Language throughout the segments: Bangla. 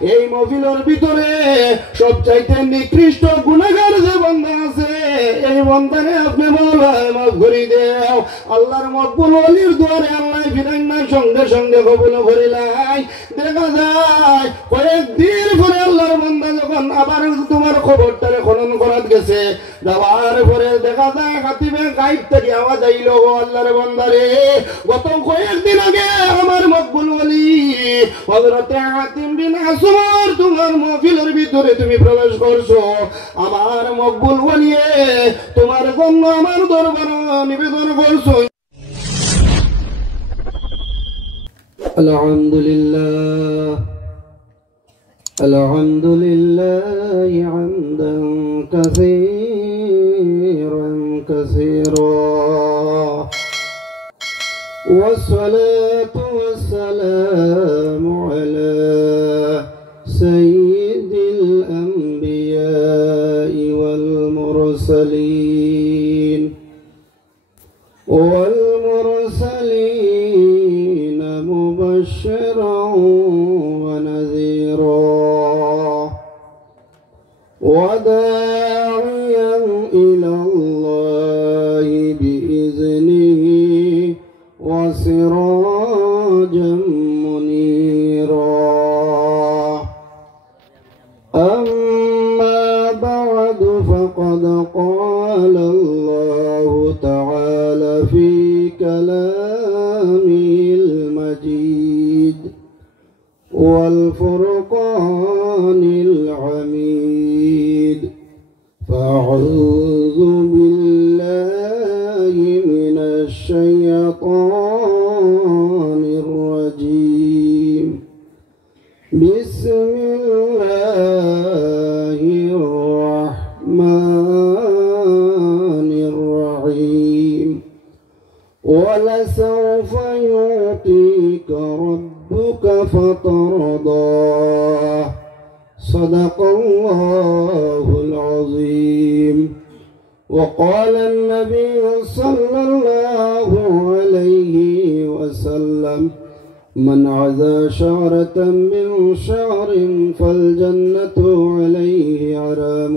এই মাহফিলের ভিতরে সবচাইতে নিকৃষ্ট গুনাহগার যে বান্দা আছে এই বান্দারে আপনি মাওলা মাফ করে দাও। আল্লাহর মকবুল ওলির দুয়ারে আল্লাহ ফিরাই না সঙ্গে সঙ্গে কবুল করিলাই। দেখা যায় কয়েকদিন পরে আল্লাহর বান্দা যখন আবার তোমার খবরটারে খনন করাত গেছে, যাওয়ার পরে দেখা যায় খাতিবে গায়েব থেকে আওয়াজ আইল, আল্লাহর বান্দারে গত কয়েকদিন আগে আমার মকবুল ওলি হযরতে হাতিম বিন আসওয়ার তোমার মাহফিলের ভিতরে তুমি প্রবেশ করছো। আমার মকবুল ওলি তোমার জন্য আমার দরবারে নিবেদন করছো। আলহামদুলিল্লাহ আলহামদুলিল্লাহ হামদান কাসীরান কাসীরা والصلاة والسلام على سيد الأنبياء والمرسلين مبشرا ونذيرا وداعيا إلى الله بإذنه وسراجا منيرا. أما بعد فقد قال الله تعالى في كلامه المجيد والفرقان الحميد. فأعوذ بالله من الشيطان الرجيم. بسم الله الرحمن الرحيم. ولسوف يعطيك ربك فترضى. صدق الله العظيم. وقال النبي صلى الله عليه وسلم: من عزى شعرة من شعر فالجنة عليه حرام،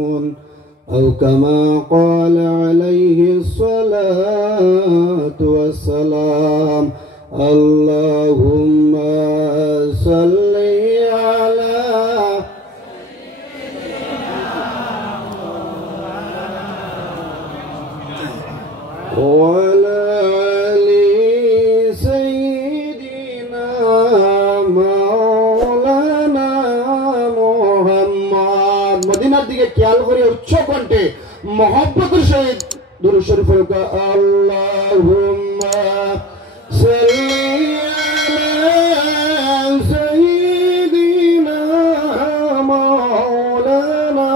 أو كما قال عليه الصلاة والسلام. اللهم صل على وعلى آل سيدنا مولانا محمد. মদিনার দিকে খেয়াল করে উচ্চ কণ্ঠে মহব্বতের সহিত দুরূদ শরীফ পড়ো। আল্লাহুম্মা সাল্লি আলা সাইয়্যিদিনা মাওলানা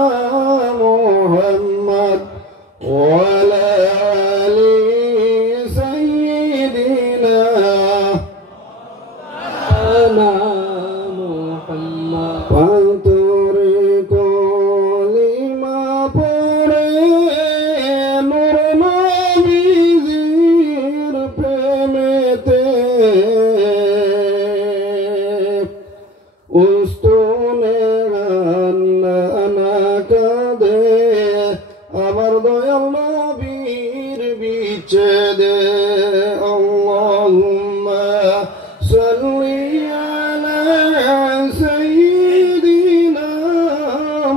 মুহাম্মদ ওয়া আলা আলি সাইয়্যিদিনা মাওলানা মুহাম্মদ। আমার দয়াল নবীর বিচ্ছেদে আল্লাহুম্মা সাল্লি আলা সাইয়্যিদিনা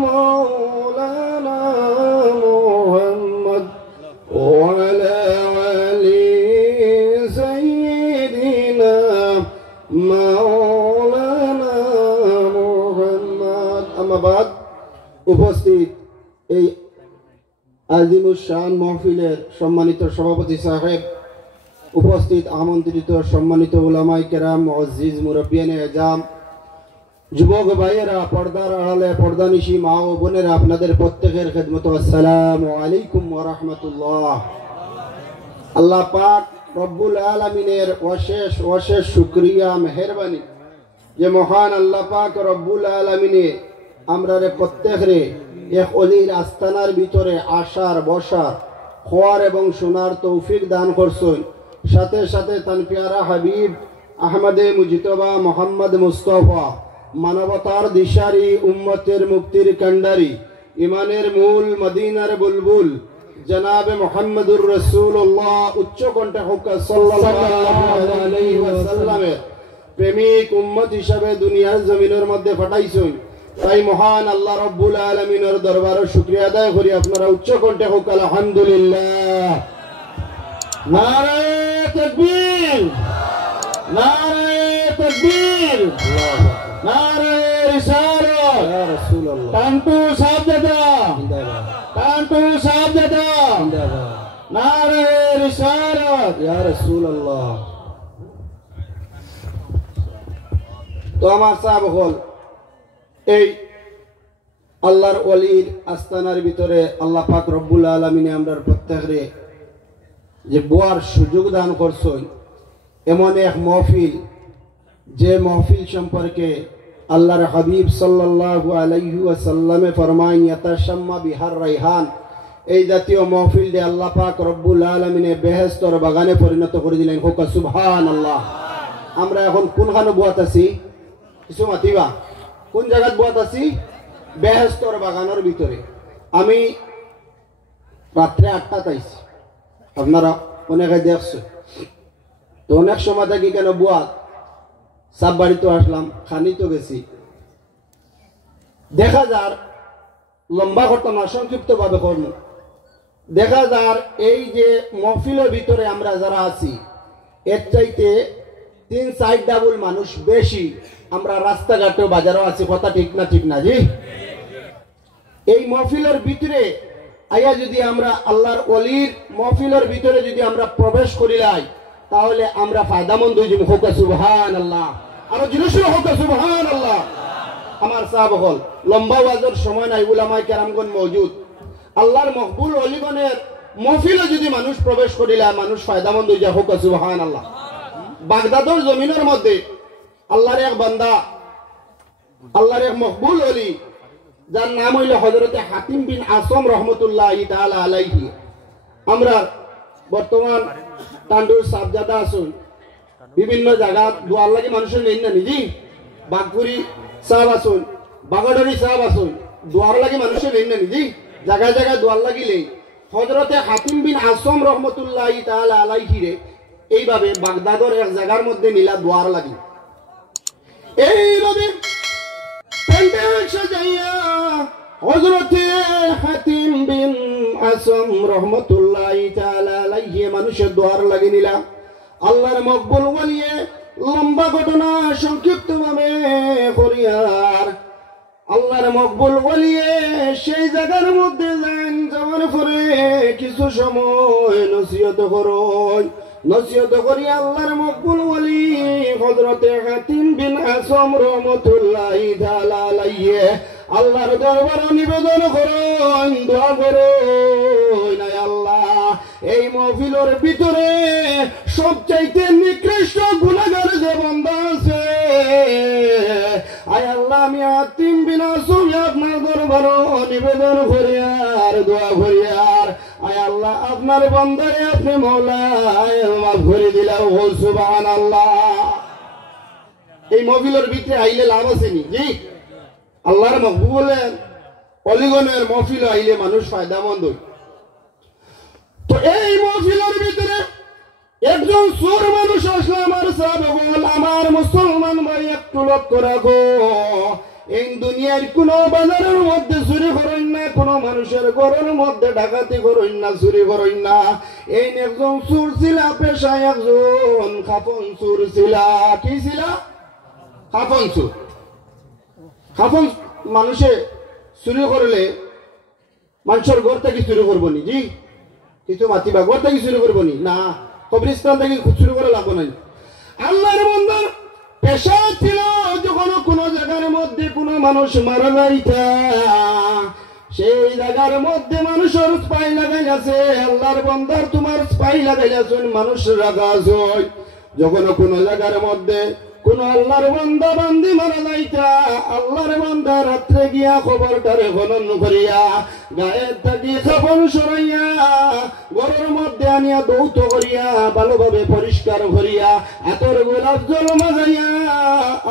মাওলানা মুহাম্মদ ওয়া আলা আলি সাইয়্যিদিনা মাওলানা মুহাম্মদ। আম্মা বাদ, উপস্থিত এই আজিমুশান মাহফিলের সম্মানিত সভাপতি সাহেব, উপস্থিত আমন্ত্রিত সম্মানিত উলামায়ে কেরাম, মুআজ্জিজ মুরব্বিয়ানে আজম, যুবক ভাইয়েরা, পর্দার আড়ালে পর্দানিশী মা ও বোনেরা, আপনাদের প্রত্যেকের খেদমতে আসসালামু আলাইকুম ওয়া রাহমাতুল্লাহ। আল্লাহ পাক রব্বুল আলামিনের অশেষ শুকরিয়া মেহেরবানি যে মহান আল্লাহ পাক রব্বুল আলামিনে আমরারে প্রত্যেকরে এক অলির আস্তানার ভিতরে আসার, বসার, খোয়ার এবং শোনার তৌফিক দান করছেন। সাথে সাথে তান প্যারা হাবিব আহমদে মুজতবা মোহাম্মদ মুস্তফা মানবতার দিশারি, উম্মতের মুক্তির কান্ডারি, ইমানের মূল, মদিনার বুলবুল জনাবে মুহাম্মদুর রাসূলুল্লাহ উচ্চ কণ্ঠে হোক সাল্লাল্লাহু আলাইহি ওয়াসাল্লামের প্রেমিক উম্মত হিসাবে দুনিয়ার জমিনের মধ্যে পাঠাইছেন। তাই মহান আল্লাহ রাব্বুল আলামিনের দরবারে শুকরিয়া আদায় করি। আপনারা উচ্চ কণ্ঠে হোক আলহামদুলিল্লাহ। নারে তাকবীর, নারে তাকবীর, নারে রিসালাত, ইয়া রাসূলুল্লাহ। কান্টু সাহেব দাদা জিন্দাবাদ, কান্টু সাহেব দাদা জিন্দাবাদ, নারে রিসালাত, ইয়া রাসূলুল্লাহ। তো আমার সাহেব হল এই আল্লাহর ওলির আস্তানার ভিতরে আল্লাহ পাক রব্বুল আলামিনে আমরা প্রত্যেকরে যে বোয়ার সুযোগ দান করছেন, এমন এক মহফিল, যে মহফিল সম্পর্কে আল্লাহর হাবিব সাল্লাল্লাহু আলাইহি ওয়াসাল্লামে ফরমায়েন ইয়াতাশাম্মা বিহার রাইহান, এই জাতীয় মহফিল দিয়ে আল্লাহ পাক রব্বুল আলামিনে বেহেশতের বাগানে পরিণত করে দিলেন। হোক সুবহানাল্লাহ। আমরা এখন কোনখানে বুয়াত আছি? কিছু মাতিবা, কোন জায়গায় বুয়াত আছি? বেহেশতের বাগানের ভিতরে। আমি রাত্রে 8টায় আইছি, আপনারা অনেকে দেখছো। তো অনেক সময় থাকি কেন বুয়াত, সাব বাড়িতে আসলাম, খানি তো গেছি। দেখা যার লম্বা ঘটনা সংক্ষিপ্ত ভাবে করব। দেখা যার এই যে মহফিলের ভিতরে আমরা যারা আছি, এর চাইতে 3-4 ডাবল মানুষ বেশি আমরা রাস্তাঘাটে বাজারও আছি। কথা ঠিক না? ঠিক না জি? এই মহফিলের ভিতরে আইয়া যদি আমরা আল্লাহর ওলির মহফিলের ভিতরে যদি আমরা প্রবেশ করিলাই, তাহলে আমরা ফায়দামন্দ হইব। হোক সুবহানাল্লাহ। আরো জিনিস হোক সুবহানাল্লাহ। আমার সাহাব হল লম্বা ওয়াজের সময় নাই, উলামায়ে কেরামগণ মওজুদ। আল্লাহর মকবুল ওলিগণের মহফিলে যদি মানুষ প্রবেশ করিলা, মানুষ ফায়দামন্দ হয়ে যায়। হোক সুবহানাল্লাহ। বাগদাদের জমিনের মধ্যে আল্লাহর এক বান্দা, আল্লাহর এক মকবুল ওলি, যার নাম হইল হযরতে হাতিম বিন আসম রহমতুল্লাহি তাআলা আলাইহি। আমরা বর্তমান টান্ডুর সাবজাদা আসুন, বিভিন্ন জায়গা দোয়ার লাগি মানুষের নেই না নিজি, বাগপুরি সাহেব আসুন, বাগাডারি সাহেব আসুন, দোয়ার লাগি মানুষের নেই না নিজি, জায়গায় জায়গায় দোয়ার লাগিলে হযরতে হাতিম বিন আসম রহমতুল্লাহি তাআলা আলাইহি রে এইভাবে বাগদাদের এক জায়গার মধ্যে নিলা দোয়ার লাগি। এইভাবে হযরতে হাতিম বিন আসম রহমতুল্লাহি তাআলা আলাইহি মানুষের দোয়ার লাগি নিলা। আল্লাহর মকবুল ওলিয়ে লম্বা ঘটনা সংক্ষিপ্ত ভাবে করিয়ার আল্লাহর মকবুল ওলিয়ে সেই জায়গার মধ্যে যান। যাওয়ার পরে কিছু সময় নসিহত করই, নসিহত করি আল্লাহর মকবুল ওলি হযরতে হাতিম বিন আসম রহমতুল্লাহি তাআলা আলাইহি আল্লাহর দরবারে নিবেদন করুন, দোয়া করুন, আয় আল্লাহ এই মহফিলের ভিতরে সবচাইতে নিকৃষ্ট গুনাহগার যে বান্দা আছে, আয় আল্লাহ আমি হাতিম বিন আসম আপনার দরবারে নিবেদন করি আর দোয়া করি আর আয় আল্লাহ আপনার বান্দারে আপনি মওলায় মাফ করে দিলাম। সুবহানাল্লাহ। এই মহফিলের ভিতরে আইলে লাভ আছে নি জি? আল্লাহর মকবুলের অলিগণের মহফিল আইলে মানুষ ফায়দামন্দ। তো এই মহফিলের ভিতরে একজন সুর মানুষ আসলে আমার সাহাবাগণ, আমার মুসলমান ভাই একটু লক্ষ্য রাখো, এই দুনিয়ার কোন বাজারের মধ্যে চুরি করেন না, কোন মানুষের ঘরের মধ্যে ডাকাতি করেন না, চুরি করেন না। এই একজন চুর ছিলা, পেশায় একজন খাফন চুর ছিলা। কি ছিলা? খাফন চুর। খাফন মানুষে চুরি করলে মানুষের ঘর থেকে চুরি করবো নি জি? কিছু মাতিবা ঘর থেকে চুরি করবো নি না, কবরিস্তান থেকে চুরি করে লাগবো নাই। আল্লাহর বান্দার পেশা ছিল যখন কোন জায়গার মধ্যে কোন মানুষ মারা যাইতা, সেই জায়গার মধ্যে মানুষের স্পাই লাগাই আছে। আল্লাহর বান্দার তোমার স্পাই লাগাই আছেন, মানুষ রাখা আছে। যখন কোন জায়গার মধ্যে কোন আল্লাহর বান্দা বান্দি মারা যাইতা, আল্লাহর বান্দা রাত্রে গিয়া খবরটারে খনন করিয়া গায়ের থাকি কাপড় সরাইয়া ঘরের মধ্যে আনিয়া দৌত করিয়া ভালোভাবে পরিষ্কার করিয়া আতর গোলাপ জল মাখাইয়া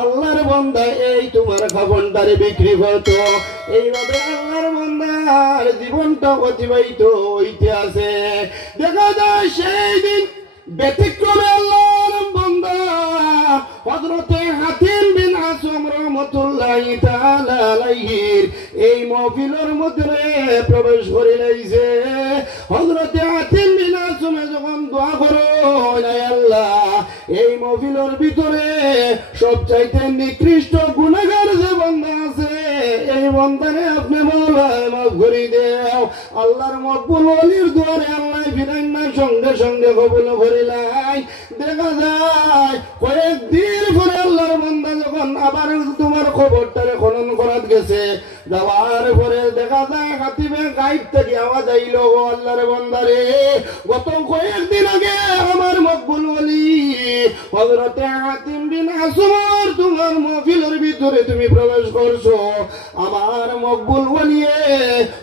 আল্লাহর বান্দা এই তোমার কাপড়টারে বিক্রি করতো। এইভাবে আল্লাহর বান্দার জীবনটা অতিবাহিত হইতে আছে। দেখা যায় সেই দিন ব্যতিক্রমে আল্লাহর বান্দা হযরতে হাতিম বিন আসম রাহমাতুল্লাহি তাআলা আলাইহির এই মাহফিলের মধ্যে প্রবেশ করে লাইছে। হযরতে হাতিম বিন আসম যখন দোয়া করো, হে আল্লাহ, এই মাহফিলের ভিতরে সবচাইতে নিকৃষ্ট গুনাহগার যে বান্দা আছে, এই বান্দারে আপনি মাওলায় মাফ করে দাও। আল্লাহর মকবুল ওলির দুয়ারে আল্লাহ ফিরাই না, সঙ্গে সঙ্গে কবুল করিলাই। দেখা যায় কয়েকদিন পরে আল্লাহর বান্দা যখন আবার তোমার খবরটারে খনন করাত গেছে, যাওয়ার পরে দেখা যায় হাতিমে গায়েব থেকে আওয়াজ আইল, ও আল্লাহর বান্দারে, গত কয়েকদিন আগে আমার মকবুল ওলি হযরতে হাতিম বিন আসম তোমার মাহফিলের ভিতরে তুমি প্রবেশ করছো। আমার মকবুল ওলি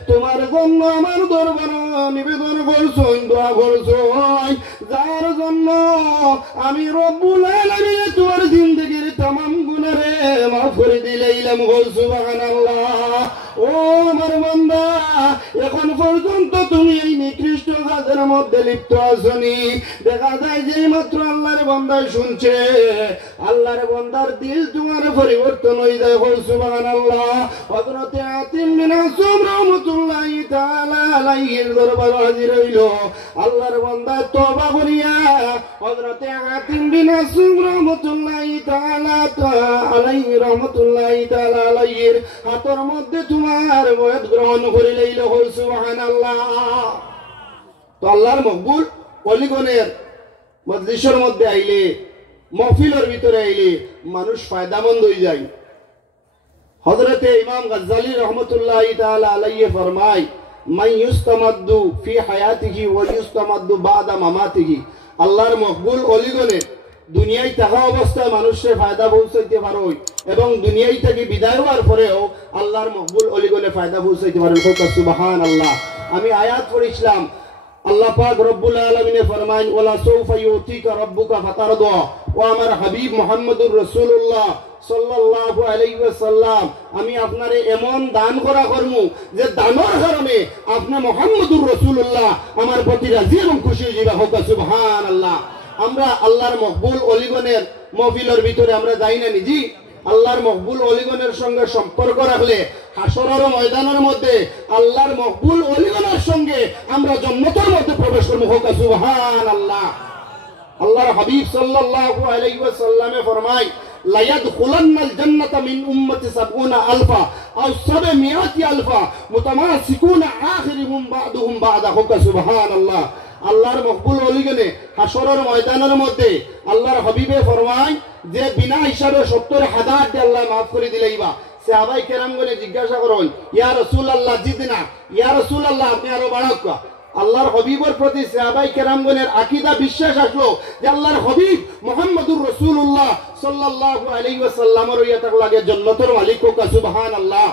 তোমার জন্য আমার দরবার নিবেদন করছো, দোয়া করছো, যার জন্য আমি রব্বুল আলামিন তোমার জিন্দেগির तमाम গুনাহরে মাফ করে দিলাম। সুবহানাল্লাহ। ও আমার বান্দা, এখন পর্যন্ত তুমি এই নিকৃষ্ট কাজের মধ্যে লিপ্ত আছনি। দেখা যায় যে মাত্র আল্লাহর বান্দা শুনছে, আল্লাহর বান্দার দিল তোমার পরিবর্তন হয়ে যায়। সুবহানাল্লাহ। হযরতে হাতিম বিন আসম রাহমাতুল্লাহি তাআলা আলাইহির দরবারে হাজির হইল। আল্লাহর বান্দা তওবা করিয়া হযরতে হাতিম বিন আসম রাহমাতুল্লাহি তাআলা আলাইহি রাহমাতুল্লাহি তাআলা আলাইহির হাতের মধ্যে তোমার বয়াত গ্রহণ করে লইল। সুবহানাল্লাহ। তো আল্লাহর মকবুল ওলিগণের মজলিসের মধ্যে আইলে, মাহফিলের ভিতরে আইলে মানুষ ফায়দামন্দ হয়ে যায়। হযরতে ইমাম গাজ্জালী রাহমাতুল্লাহি তাআলা আলাইহি ফরমায়, মান ইউস্তামাদ্দু ফি হায়াতিহি ওয়া ইউস্তামাদ্দু বাদা মামাতিহি। আল্লাহর মকবুল ওলিগণের দুনিয়ায় থাকা অবস্থায় মানুষের ফায়দা পৌঁছাইতে পারো, এবং দুনিয়ায় থেকে বিদায় হওয়ার পরেও আল্লাহর মকবুল ওলিগণে ফায়দা পৌঁছাইতে পারেন। সুবহানাল্লাহ। আমি আয়াত পড়িছিলাম, আল্লাহ পাক রব্বুল আলামিন ফরমান, ওয়ালা সাউফা ইউতিকা রাব্বুকা ফাতারদা। ও আমার হাবিব মুহাম্মদুর রাসূলুল্লাহ সাল্লাল্লাহু আলাইহি ওয়াসাল্লাম, আমি আপনারে এমন দান করা করমু যে দানের কারণে আপনি মুহাম্মদুর রাসূলুল্লাহ আমার প্রতি রাজি এবং খুশি হয়ে যাবে। সুবহানাল্লাহ। আমরা আল্লাহর মকবুল ওলিগণের মাহফিলের ভিতরে আমরা যাই না নিজি। আল্লাহর মকবুল ওলিগণের সঙ্গে সম্পর্ক রাখলে হাসরের ময়দানের মধ্যে আল্লাহর মকবুল ওলিগণের সঙ্গে আমরা জান্নাতের মধ্যে প্রবেশ করব। সুবহানাল্লাহ। আল্লাহর হাবিব সাল্লাল্লাহু আলাইহি ওয়াসাল্লামে ফরমায়, লা ইয়াদখুলান্নাল জান্নাতা মিন উম্মতি ৭০,০০০ আও ৭০০,০০০ মুতামাসিকুনা আখিরুহুম বা'দুহুম বা'দা। সুবহানাল্লাহ। আল্লাহর মকবুল ওলিগণে হাসরের ময়দানের মধ্যে আল্লাহর হাবিবে ফরমায় যে বিনা হিসাবে ৭০,০০০ দিয়ে আল্লাহ মাফ করে দিলেইবা। সাহাবায়ে কেরামগণে জিজ্ঞাসা করেন, ইয়া রাসূলুল্লাহ জিদনা, ইয়া রাসূলুল্লাহ আপনি আরো বাড়াক। আল্লাহর হাবিবের প্রতি সাহাবায়ে কেরামগণের আকীদা বিশ্বাস আসলো যে আল্লাহর হাবিব মুহাম্মদুর রাসূলুল্লাহ সাল্লাল্লাহু আলাইহি ওয়াসাল্লামের ইয়া তাক লাগে জান্নাতের মালিক। সুবহানাল্লাহ।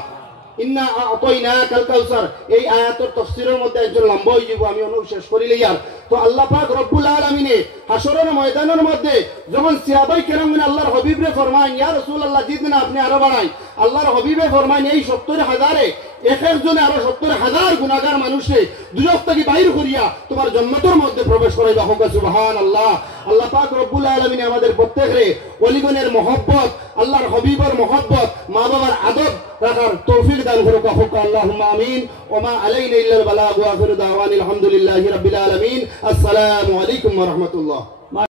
ইন্না আ'তাইনাকাল কাউসার, এই আয়াতের তাফসীরের মধ্যে একজন লম্বা হয়ে যাব, আমি অনু শেষ করিলে আর। তো আল্লাহ পাক রব্বুল আলামিন হাসরের ময়দানের মধ্যে যখন সাহাবায়ে কেরামগণ আল্লাহর হাবিবরে ফরমান, ইয়া রাসূলুল্লাহ জিদনা আপনি আরো বাড়াই, আল্লাহর হাবিবে ফরমান এই ৭০,০০০ এক একজনে আরো ৭০,০০০ গুনাহগার মানুষে দুজক থেকে বাইর করিয়া তোমার জান্নাতের মধ্যে প্রবেশ করাইবা। সুবহানাল্লাহ। আল্লাহ পাক রব্বুল আলামিন আমাদের প্রত্যেকরে ওলিগণের মহব্বত, আল্লাহর হাবিবের মহব্বত, মা বাবার আদব রাখার তৌফিক দান করুক। আল্লাহুম্মা আমিন। ওয়া মা আলাইনা ইল্লাল বালাগ ওয়া আখিরু দাওয়ানা আলহামদুলিল্লাহি রাব্বিল আলামিন। আসসালামু আলাইকুম ওয়া রাহমাতুল্লাহ।